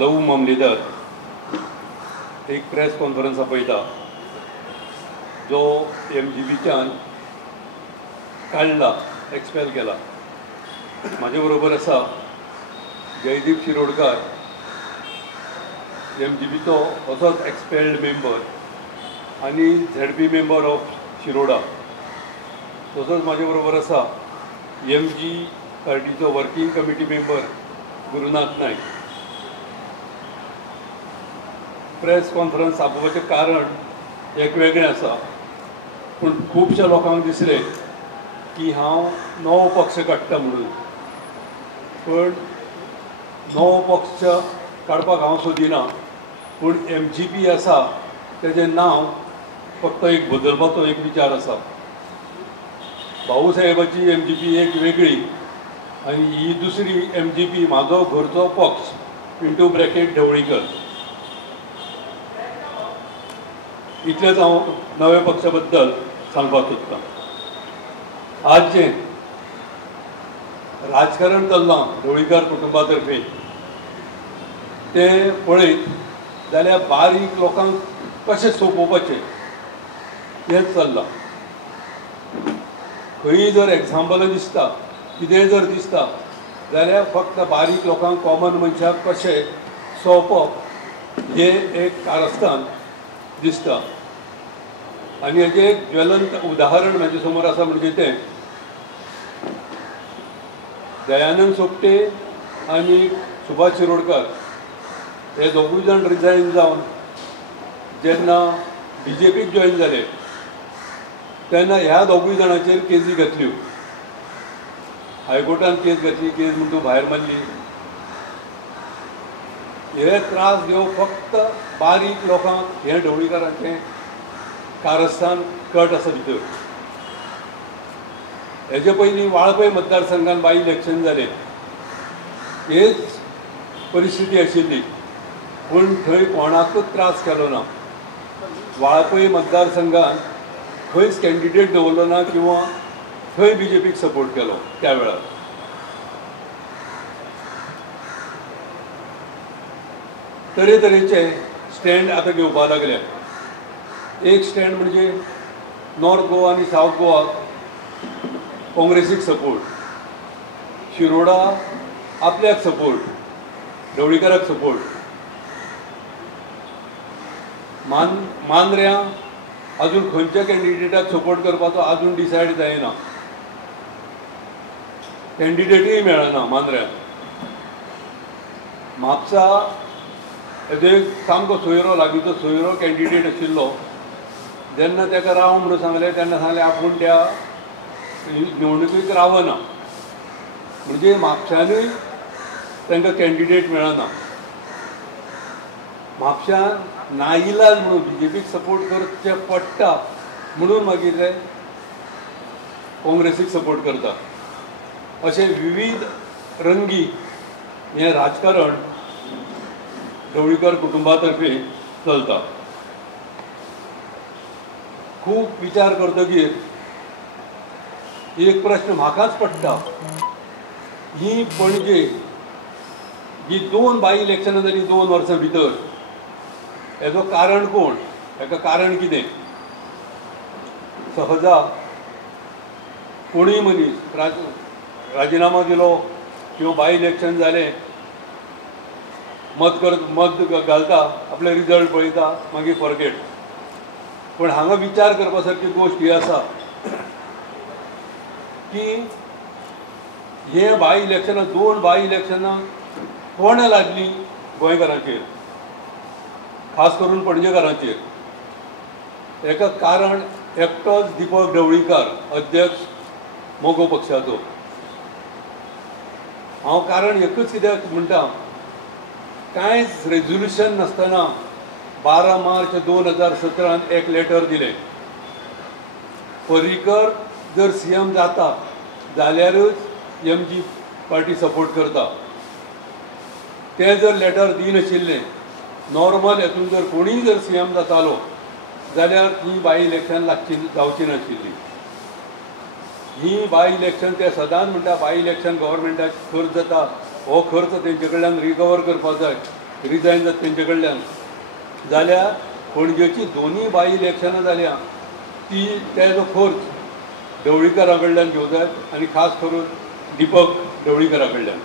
लव मामलेदार एक press conference आपयता जो MGBच्यान काडला, एक्सपेल केला. म्हाजे बरोबर आसा जयदीप शिरोडकार, MGBचो असोच एक्सपेल्ड मेंबर आनी ZP मेंबर ऑफ शिरोडा. तसोच म्हाजे बरोबर आसा MG पार्टीचो working committee member Gurunath Naik. Press conference आपोवपाचें कारण एक वेगळें आसा, पूण खुबश्या लोकांक दिसलें की हांव नवो पक्ष काडटा म्हणून. पण नवो पक्ष काडपाक हांव सोदिना, पूण MGB आसा तेजें नांव फक्त एक बदलपाचो एक विचार आसा. भाऊ साहेबाची MGB एक वेगळी आनी ही दुसरी MGB म्हाजो घरचो पक्ष इंटू ब्रॅकेट ढवळीकर. इतलेंच हांव नव्या पक्षा बद्दल सांगपाक सोदतां. आज जें राजकारण चल्लां ढवळीकर कुटुंबा तर्फे तें पळयत जाल्यार बारीक लोकांक कशें सोंपोवपाचें हेंच चल्लां. खंयी जर एग्जाम्पल दिसता, कितेंय जर दिसता जाल्यार फक्त बारीक लोकांक, कॉमन मनशाक कशें सोंपप हें एक कारस्थान दिसता. आनी हेजें एक ज्वलंत उदाहरण म्हाजे समोर आसा म्हणजे तें दयानंद सोपटे आनी सुभाष शिरोडकार हे दोगूय जाण रिजायन जावन जेन्ना BJPक जॉयन जाले तेन्ना ह्या दोगूय जाणांचेर केसी घातल्यो. हायकोर्टान केस घातली, केस म्हणून तूं भायर मारली. हे त्रास घेवप फक्त बारीक लोकांक हे ढवळीकरांचें कारस्थान कट आसा भितर. हेजे पयलीं वाळपय मतदारसंघान बाय इलेक्शन जालें, हेच परिस्थिती आशिल्ली, पूण थंय कोणाकूच त्रास केलो ना. वाळपय मतदारसंघान खंयच कॅन्डिडेट दवरलो ना किंवा थंय BJPक सपोर्ट केलो त्या वेळार. तरेतरेचे स्टँड आतां घेवपा लागल्या. एक स्टँड म्हणजे नॉर्थ गोवा आनी सावथ गोवा काँग्रेसीक सपोर्ट, शिरोडा आपल्याक सपोर्ट, ढवळीकराक सपोर्ट, मांद्र्या अजून खंयच्या कॅन्डिडेटाक सपोर्ट करपाचो अजून डिसायड जायना. कॅन्डिडेटूय मेळना मांद्र्याक. म्हापसा हेजे सामको सोयरो, लागींचो सोयरो कॅन्डिडेट आशिल्लो. जेन्ना ताका राव म्हणून सांगलें तेन्ना सांगलें आपूण त्या निवडणुकीक रावना. म्हणजे म्हापशानूय तांकां कॅन्डिडेट मेळना. म्हापशान नाइलाज म्हणून BJPक सपोर्ट करचें पडटा म्हणून मागीर ते काँग्रेसीक सपोर्ट करता. अशें विविध रंगी हें राजकारण ढवळीकर कुटुंबा तर्फे चलता. खूब विचार करतकीर एक प्रश्न म्हाकाच पडटा, ही पणजे जी 2 बाय इलेक्शनां जालीं 2 वर्सां भितर, हेजो कारण कोण? हेका कारण कितें? सहजा कोणूय मनीस राजिनामा दिलो किंवा बाय इलेक्शन जालें, मत घालता, आपले रिजल्ट पळयता, मागीर फॉरगेट. पण हांगा विचार करपा सारकी गोश्ट ही आसा की हे बाय इलेक्शनां 2 बाय इलेक्शनां कोण लागली गोंयकारांचेर, खास करून पणजेकारांचेर. हेका कारण एकटोच दिपक ढवळीकर, अध्यक्ष मोगो पक्षाचो. हांव कारण एकच कित्याक म्हणटा, कांयच रेझोल्युशन नासतना 12 मार्च 2017 एक लेटर दिलें. पर्रीकर जर CM जाता जाल्यारूच MG पार्टी सपोर्ट करता. ते जर लेटर दिनाशिल्लें, नॉर्मल हेतून जर कोणीय जर CM जातालो जाल्यार ही बाय इलेक्शन जावची नाशिल्ली. ही बाय इलेक्शन ते सदांच म्हणटा बाय इलेक्शन गव्हर्मेंटाक खर्च जाता, हो खर्च तेंचे कडल्यान रिकवर करपा जाय. रिजायन जाता तेंचे कडल्यान जाल्यार पणजेची दोनूय बाय इलेक्शनां जाल्या ती तेजो खर्च ढवळीकरा कडल्यान घेवं जाय आनी खास करून दिपक ढवळीकरा कडल्यान.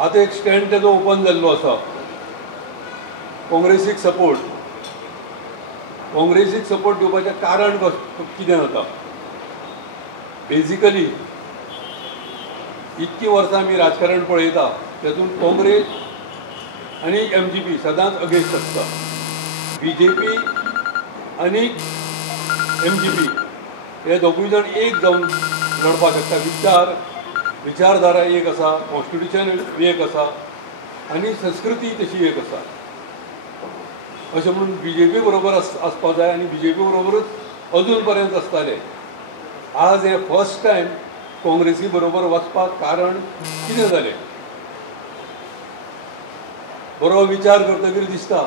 आतां एक स्टँड तेजो ओपन जाल्लो आसा. काँग्रेसीक सपोर्ट दिवपाचें कारण कितें जाता? बेजिकली इतकी वर्सां आमी राजकारण पळयता तातूंत काँग्रेस आनी MGP सदांच अगेन्स्ट आसता. BJP आनी MGP हे दोगूय जाण एक जावन लडपाक शकता. विचारधारा एक आसा, कॉन्स्टिट्यूशन एक आसा आनी संस्कृती तशी एक आसा. अशें म्हणून BJP बरोबर आसपाक जाय आनी BJP बरोबरूच अजून पर्यंत आसताले. आज हे फर्स्ट टायम काँग्रेसी बरोबर वचपाक कारण कितें जालें? बरो विचार करतकीर दिसता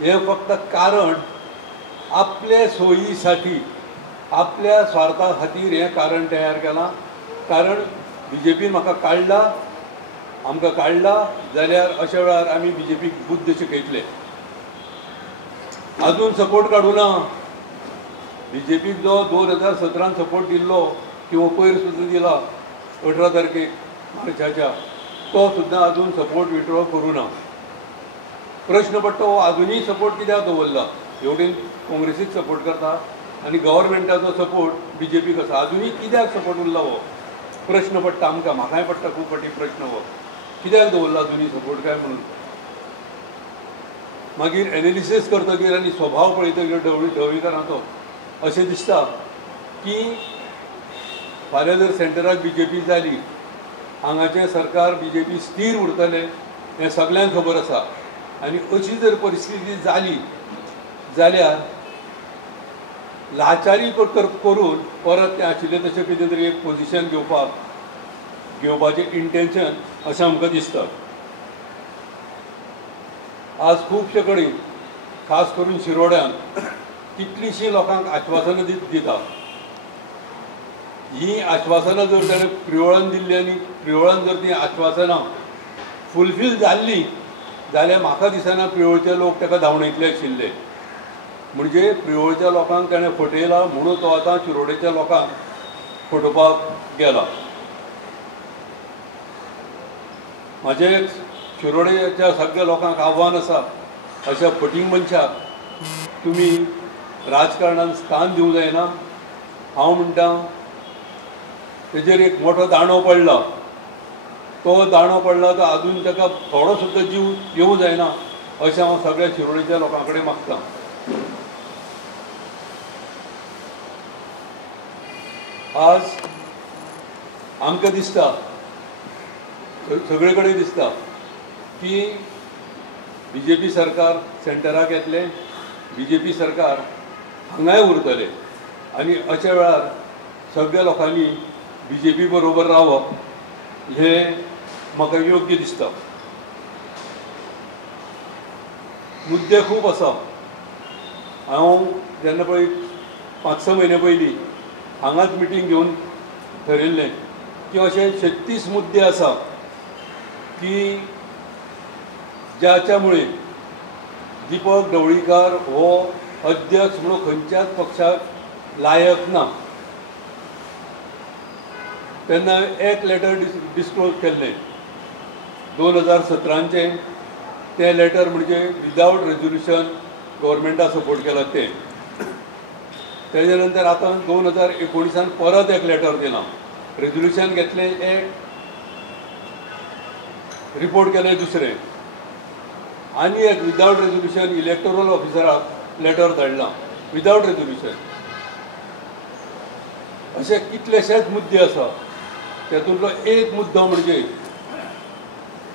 हे फक्त कारण आपले सोयी साठी आपल्या स्वार्था खातीर हें कारण तयार केलां. कारण BJPन म्हाका काडला, आमकां काडला जाल्यार अशा वेळार आमी BJPक बुद्ध शिकयतले. अजून सपोर्ट काडूं ना. BJPक जो 2017 सपोर्ट दिल्लो किंवा पयर सुद्दां दिला 18 तारखेक मार्चाच्या, तो सुद्दां अजून सपोर्ट विड्रॉ करूं ना. प्रश्न पडटा हो अजुनूय सपोर्ट कित्याक दवरला? एवढेन काँग्रेसीक सपोर्ट करता आनी गव्हर्मेंटाचो सपोर्ट BJPक आसा. अजुनूय कित्याक सपोर्ट उरला हो प्रश्न पडटा आमकां. म्हाकाय पडटा खूब फावटी प्रश्न हो कित्याक दवरला अजुनूय सपोर्ट काय म्हणून. मागीर एनालिसीस करतकीर आनी स्वभाव पळयतकीर ढवळीकरांचो अशें दिसता की फाल्यां जर सेंटराक BJP जाली, हांगाचें सरकार BJP स्थिर उरतलें हें सगळ्यांक खबर आसा. आनी अशी जर परिस्थिती जाली जाल्यार लाचारी करून परत तें आशिल्लें तशें कितें तरी एक पोजिशन घेवपाचें इंटेंशन अशें आमकां दिसता. आज खुबशे कडेन खास करून शिरोड्यान कितलींशीं लोकांक आश्वासनां दिता. ही आश्वासनां जर ताणें प्रियोळान दिल्ली आनी प्रियोळान जर ती आश्वासनां फुलफील जाल्ली जाल्यार म्हाका दिसना प्रियोळचे लोक ताका धांवणयतले आशिल्ले. म्हणजे प्रियोळच्या लोकांक ताणें फटयला म्हणून तो आतां शिरोडेच्या लोकांक फटोवपाक गेला. म्हाजें शिरोडेच्या सगळ्या लोकांक आव्हान आसा, अशा फटींग मनशाक तुमी राजकारणांत स्थान दिवंक जायना. हांव म्हणटा तेजेर एक मोठो दांडो पडला, तो दांडो पडला तो अजून ताका थोडो सुद्दां जीव येवंक जायना अशें हांव सगळ्या शिरोडेच्या लोकां कडेन मागतां. आज आमकां दिसता, सगळे कडेन दिसता की BJP सरकार सेंटराक येतलें, BJP सरकार हांगाय उरतलें आनी अशा वेळार सगळ्या लोकांनी BJP बरोबर रावप हें म्हाका योग्य दिसता. मुद्दे खूब आसा. हांव जेन्ना पळय 5-6 म्हयने पयलीं हांगाच मिटींग घेवन ठरयल्लें की अशे 36 मुद्दे आसा की ज्याच्या मुळे दिपक ढवळीकर हो अध्यक्ष म्हणून खंयच्याच पक्षाक लायक ना. तेन्ना एक लेटर डिस्क्लोज केल्लें 2017चें. तें लेटर म्हणजे विदावट रेजोल्युशन गव्हर्मेंटाक सपोर्ट केला तें. तेजे नंतर आतां 2019 परत एक लेटर दिलां. रेजोल्युशन घेतलें एक, रिपोर्ट केलें दुसरें, आनी एक विदावट रेजोल्युशन इलेक्टोरल ऑफिसराक लेटर धाडलां विदावट रेजोल्युशन. अशे कितलेशेच मुद्दे आसा. तातूंतलो एक मुद्दो म्हणजे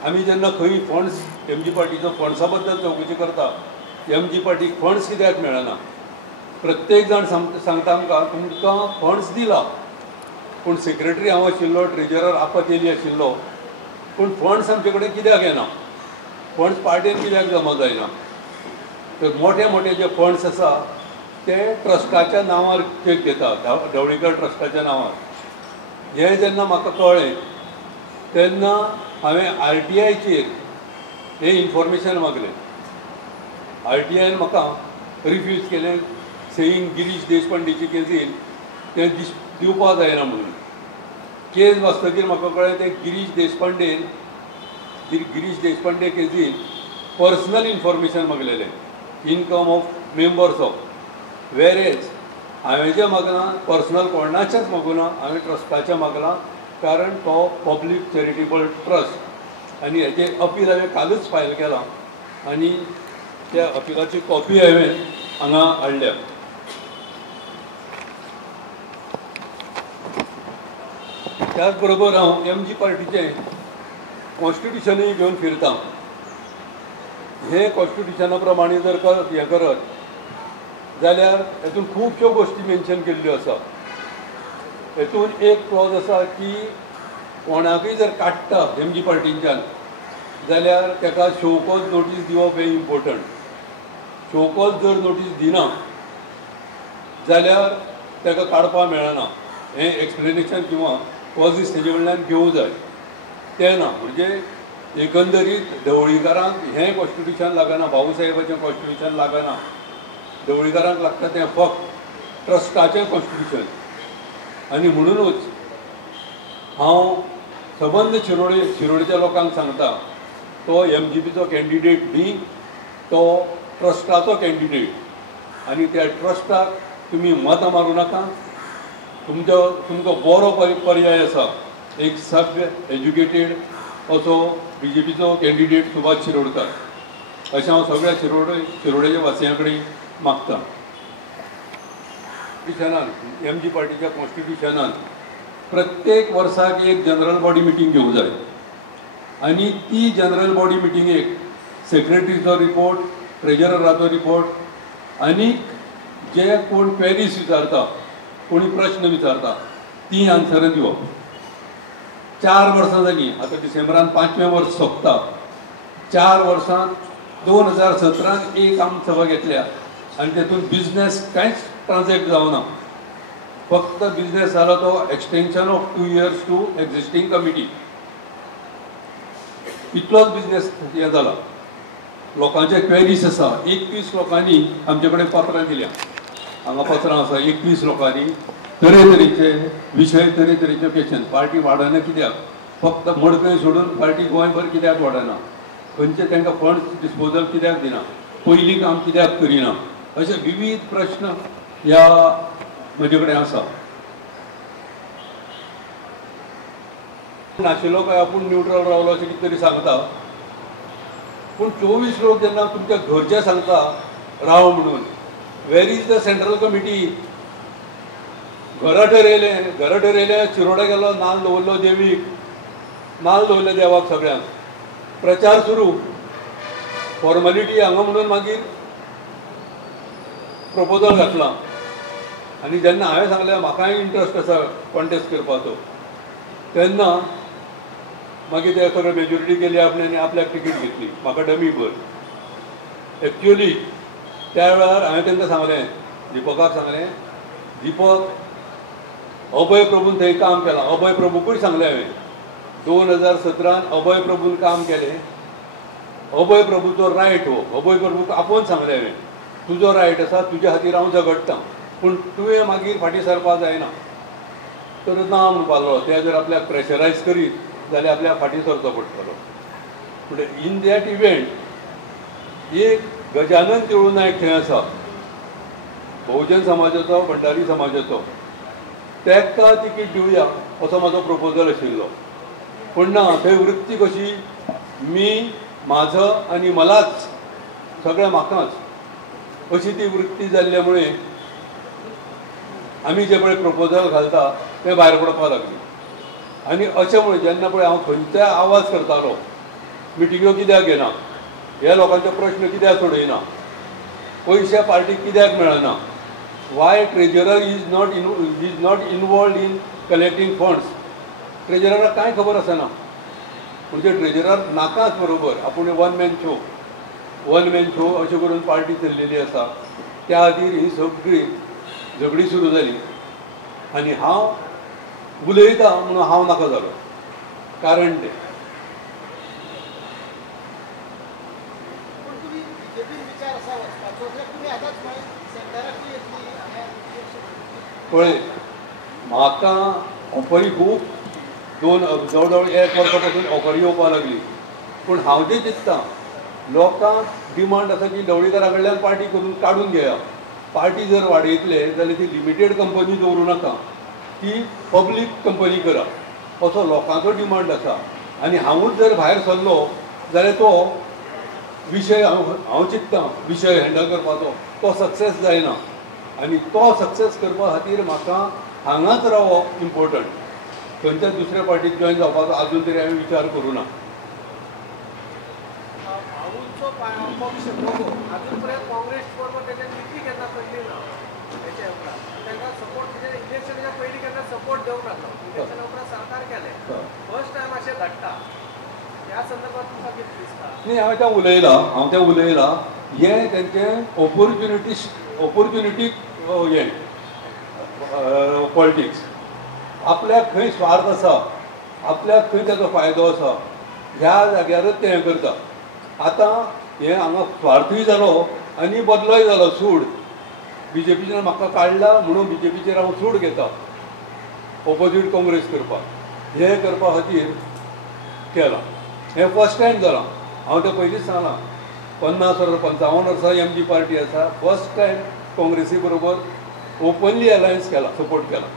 आमी जेन्ना खंय फंड्स MG पार्टीचो फंड्सा बद्दल चवकशी करता, MG पार्टीक फंड्स कित्याक मेळना? प्रत्येक जाण सांगता आमकां तुमकां फंड्स दिला, पूण सेक्रेटरी हांव आशिल्लो, ट्रेजरर आपातेली आशिल्लो, पूण फंड्स आमचे कडेन कित्याक येना? फंड्स पार्टेन कित्याक जमा जायना? तर मोठे मोठे जे फंड्स आसा ते ट्रस्टाच्या नांवार चॅक घेता, ढवळीकर ट्रस्टाच्या नांवार. हें जेन्ना म्हाका कळ्ळें तेन्ना हांवें RTIचेर हें इन्फॉर्मेशन मागलें. RTIन म्हाका रिफ्यूज केलें, सेईंग गिरीश देशपांडेची केसीन तें दिवपा जायना म्हणून. केस वाचतकीर म्हाका कळ्ळें तें गिरीश देशपांडे केसीन पर्सनल इन्फॉर्मेशन मागलेलें, इनकम ऑफ मेंबर्स ऑफ. वेरेज हांवें जें मागलां पर्सनल कोणाचेंच मागूना, हांवें ट्रस्टाचें मागलां, कारण तो पब्लीक चॅरिटेबल ट्रस्ट आनी हेजें अपील हांवें कालूच फायल केलां आनी त्या अपिलाची कॉपी हांवें हांगा हाडल्या. त्याच बरोबर हांव MG पार्टीचें कॉन्स्टिट्युशनूय घेवन फिरतां. हे कॉन्स्टिट्युशना प्रमाणे जर हें करत जाल्यार हेतून खुबश्यो गोश्टी मेन्शन केल्ल्यो आसा. हेतून एक क्लॉज आसा की कोणाकूय जर काडटा MG पार्टीच्यान जाल्यार ताका शोकॉज नोटीस दिवप हें इम्पॉर्टंट. शोकॉज जर नोटीस दिना जाल्यार ताका काडपाक मेळना. हें एक्सप्लेनेशन किंवा कॉजीस तेजे कडल्यान घेवं जाय. तें ना म्हणजे एकंदरीत ढवळीकारांक हें कॉन्स्टिट्युशन लागना, भाऊसाहेबाचें कॉन्स्टिट्युशन लागना. ढवळीकारांक लागता तें फक्त ट्रस्टाचें कॉन्स्टिट्युशन. आनी म्हणूनच हांव सबंद शिरोडेच्या लोकांक सांगता, तो MGPचो कॅन्डिडेट न्ही, तो ट्रस्टाचो कॅन्डिडेट. आनी त्या ट्रस्टाक तुमी मतां मारूं नाका. तुमकां बरो पर्याय आसा, एक सभ्य एज्युकेटेड असो BJPचो कॅन्डिडेट सुभाष शिरोडकार, अशें हांव सगळ्या शिरोडेच्या वासियां कडेन मागतां. MG पार्टीच्या कॉन्स्टिट्युशनान प्रत्येक वर्साक एक जनरल बॉडी मिटींग घेवंक जाय आनी ती जनरल बॉडी मिटींगेक सेक्रेटरीचो रिपोर्ट, ट्रेजरराचो रिपोर्ट आनी जे कोण क्वेरीज विचारता, कोणी प्रश्न विचारता, ती आन्सरां दिवप. 4 वर्सां जालीं, आतां डिसेंबरान 5वें वर्स सोंपता. 4 वर्सांत 2017 एक आमसभा घेतल्या आनी तेतून बिझनेस कांयच ट्रान्झॅक्ट जावना. फक्त बिझनेस जालो तो extension of 2 years to existing committee, इतलोच बिझनेस हें जाला. लोकांचे क्वेरीज आसा. 21 लोकांनी आमचे कडेन पत्रां दिल्या. हांगा पत्रां आसा 21 लोकांनी तरेतरेचे विशय, तरेतरेचे क्वेश्चन. पार्टी वाडना कित्याक? फक्त मडकय सोडून पार्टी गोंयभर कित्याक वाडना? खंयचे तांकां फंड्स डिस्पोजल कित्याक दिना? पयलीं काम कित्याक करिना? अशे विविध प्रश्न ह्या म्हजे कडेन आसा. नाशिल्लो काय आपूण न्यूट्रल रावलो अशें कितें तरी सांगता, पूण 24 लोक जेन्ना तुमच्या घरचे सांगता राव म्हणून, वेर इज द सेंट्रल कमिटी? घरा ठरयलें शिरोडा गेलो, नाल्ल दवरलो देवीक, नाल्ल दवरले देवाक सगळ्यांक, प्रचार सुरू, फॉर्मेलिटी हांगा म्हणून मागीर प्रपोजल घातला. आनी जेन्ना हांवें सांगलें म्हाकाय इंट्रस्ट आसा कॉन्टेस्ट करपाचो, तेन्ना मागीर ते सगळें मेजॉरिटी केली आपणे आनी आपल्याक टिकीट घेतली, म्हाका डमी भर. एक्च्युअली त्या वेळार हांवें तांकां सांगलें, दिपकाक सांगलें, दिपक अभय प्रभून थंय काम केलां. अभय प्रभूकूय सांगलें हांवें, 2017 अभय प्रभून काम केलें. अभय प्रभूचो रायट हो. अभय प्रभूक आपोवन सांगलें हांवें, तुजो रायट आसा, तुज्या खातीर हांव झगडटां, पूण तुवें मागीर फाटीं सरपाक जायना. तर ना म्हणपालो, ते जर आपल्याक प्रेशरायज करीत जाल्यार आपल्याक फाटीं सरचो पडटलो. पूण इन दॅट इव्हेंट एक गजानन देवूळ नायक थंय आसा, बहुजन समाजाचो, भंडारी समाजाचो, ताका तिकीट दिवया असो म्हाजो प्रपोजल आशिल्लो. पूण ना, थंय वृत्ती कशी, मी, माझं आनी मलाच, सगळें म्हाकाच, अशी ती वृत्ती जाल्ल्या मुळे आमी जे पळय प्रपोजल घालता तें भायर पडपाक लागली. आनी अशें मुळे जेन्ना पळय हांव खंयचाय आवाज करतालो, मिटिंग्यो कित्याक घेना, ह्या लोकांचे प्रश्न कित्याक सोडयना, पयशे पार्टीक कित्याक मेळना, why treasurer is not involved in collecting funds. ट्रेजराक कांय खबर आसना. म्हणजे ट्रेजरर नाकाच बरोबर. आपूण वन मॅन शो अशें करून पार्टी चल्लेली आसा. त्या खातीर ही सगळी झगडी सुरू जाली आनी हांव उलयतां म्हणून हांव नाका जालो. कारण ते पळय म्हाका ऑफरी खूब जवळ जवळ 1 वर्सा पासून ऑफरी येवपाक लागली पूण हांव जें चिंततां लोकांक डिमांड आसा की ढवळीकरा कडल्यान पार्टी करून काडून घेया पार्टी जर वाडयतले जाल्यार ती लिमिटेड कंपनी दवरूं नाका ती पब्लीक कंपनी करा असो लोकांचो डिमांड आसा आनी हांवूच जर भायर सरलो जाल्यार तो विशय हांव चिंततां विशय हँडल करपाचो तो सक्सेस जायना आनी तो सक्सेस करपा खातीर म्हाका हांगाच रावप इम्पॉर्टंट खंयच्याच दुसऱ्या पार्टीत जॉयन जावपाचो आजून तरी हांवें विचार करूं ना पक्ष अजून पर्यंत काँग्रेस बरोबर त्याच्यात युती केन्ना पडली ना त्याच्या उपरांत तांकां सपोर्ट म्हणजे इलेक्शनाच्या पयलीं केन्ना सपोर्ट देवंक नाका इलेक्शना उपरांत सरकार केलें फर्स्ट टायम अशें घडटा ह्या संदर्भात तुमकां कितें दिसता न्ही हांव तें उलयलां हें तेंचें ऑपॉर्च्युनिटी हें पॉलिटिक्स आपल्याक खंय स्वार्थ आसा आपल्याक खंय ताचो फायदो आसा ह्या जाग्यारच तें हें करता आतां हें हांगा स्वार्थूय जालो आनी बदलोय जालो सूड BJPच्यान म्हाका काडला म्हणून BJPचेर हांव सूड घेता ऑपोजीट काँग्रेस करपाक हें करपा खातीर केलां हें फर्स्ट टायम जालां हांव तें पयलींच सांगलां 50 वर्सां 55 वर्सां MG पार्टी आसा फर्स्ट टायम काँग्रेसी बरोबर ओपनली अलायन्स केला सपोर्ट केला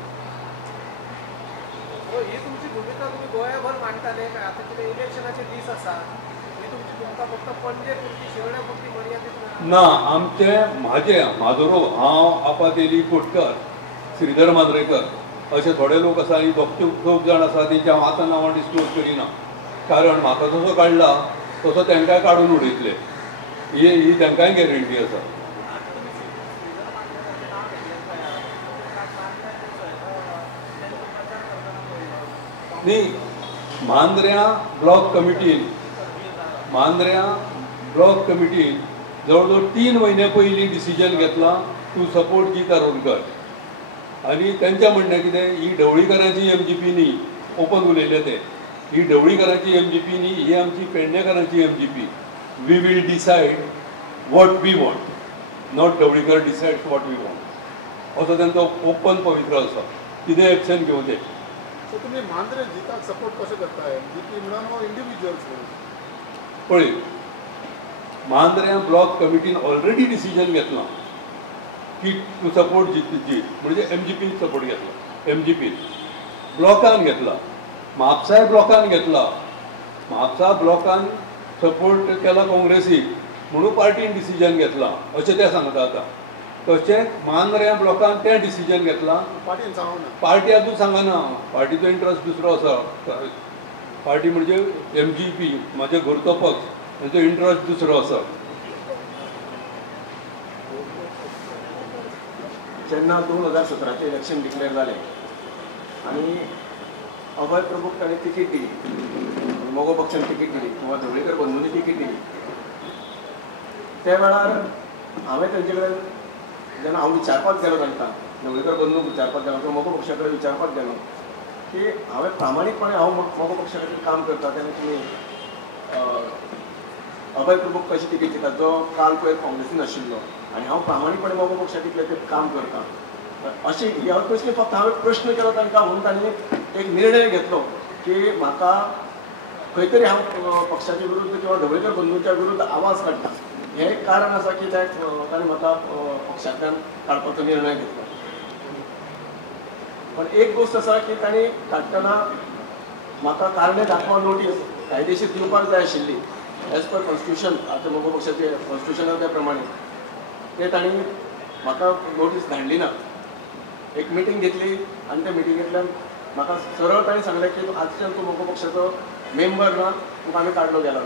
ही तुमची भूमिका तुम्ही गोंयभर मांडटाले काय आता कितें इलेक्शनाचे दीस आसा ही तुमची भूमिका फक्त पणजे पुरती शिवण्या पुरती मर्यादित ना आमचें म्हाजो हांव आपातेली कोटकर श्रीधर मांद्रेकर अशे थोडे लोक आसा आनी खूब जाण आसा तेंचे हांव आतां नांवां डिस्क्लोज करिना कारण म्हाका जसो काडला तसो तेंकांय काडून उडयतले ही तेंकांय गॅरंटी आसा न्ही मांद्र्या ब्लॉक कमिटीन जवळ जवळ 3 म्हयने पयलीं डिसिजन घेतलां टू सपोर्ट जी कारोलकर आनी तेंचें म्हणणें कितें ही ढवळीकरांची MGP न्ही ओपन उलयले ते ही ढवळीकरांची MGP न्ही ही आमची पेडणेकारांची MGP we will decide what we want not Dhavalikar decide what we want असो तेंचो ओपन पवित्र आसा कितें एक्शन घेवं ते सो तुम्ही मांद्रे जिताक सपोर्ट कशें करताय MGP म्हणून इंडिव्हिज्युअल्स पळय मांद्र्या ब्लॉक कमिटीन ऑलरेडी डिसिजन घेतलां की टू सपोर्ट जीत म्हणजे MGPन सपोर्ट घेतला MGP ब्लॉकान घेतला म्हापसाय ब्लॉकान घेतला म्हापसा ब्लॉकान सपोर्ट केला काँग्रेसीक म्हणून पार्टीन डिसिजन घेतला अशें ते सांगता आतां तशेंच मांद्र्या ब्लॉकान तें डिसिजन घेतलां पार्टीन सांगना पार्टी आजून सांगना पार्टीचो इंट्रस्ट दुसरो आसा पार्टी म्हणजे MGP म्हाजे घरचो पक्ष तांचो इंट्रस्ट दुसरो आसा जेन्ना 2017 इलेक्शन डिक्लेअर जालें आनी अभय प्रभूक ताणें तिकीट दिली मोगो पक्षान तिकीट दिली किंवा ढवळीकर बंधूनी तिकीट दिली त्या वेळार हांवें तेंचे कडेन जेन्ना हांव विचारपाक गेलो तांकां ढवळीकर बंधूक विचारपाक गेलो किंवा मोगो पक्षा कडेन विचारपाक गेलो की हांवें प्रामाणीकपणे हांव मोगो पक्षा कडेन काम करता तेन्ना तुमी अभय प्रभूक कशी तिकीट दितात जो काल पयर काँग्रेसीन आशिल्लो आनी हांव प्रामाणीकपणे मोगो पक्षा कितले ते काम करता अशी ह्या क्वेश्चन फक्त हांवें प्रश्न केलो तांकां म्हणून तांणी एक निर्णय घेतलो की म्हाका खंय तरी हांव पक्षाच्या विरुद्ध किंवा ढवळीकर बंधूच्या विरुद्ध आवाज काडटा हें एक कारण आसा की ताणें म्हाका पक्षांतल्यान काडपाचो निर्णय घेतलो पण एक गोष्ट आसा की तांणी काडटना म्हाका कारणे दाखोवपा नोटीस कायदेशीर दिवपाक जाय आशिल्ली एज पर कॉन्स्टिट्यूशन आतां मोगो पक्षाचे कॉन्स्टिट्यूशन त्या प्रमाणे ते तांणी म्हाका नोटीस धाडली ना एक मिटींग घेतली आनी त्या मिटिंगेंतल्यान म्हाका सरळ तांणी सांगलें की आजच्यान तूं मोगो पक्षाचो मेंबर ना तुका आमी काडलो गेला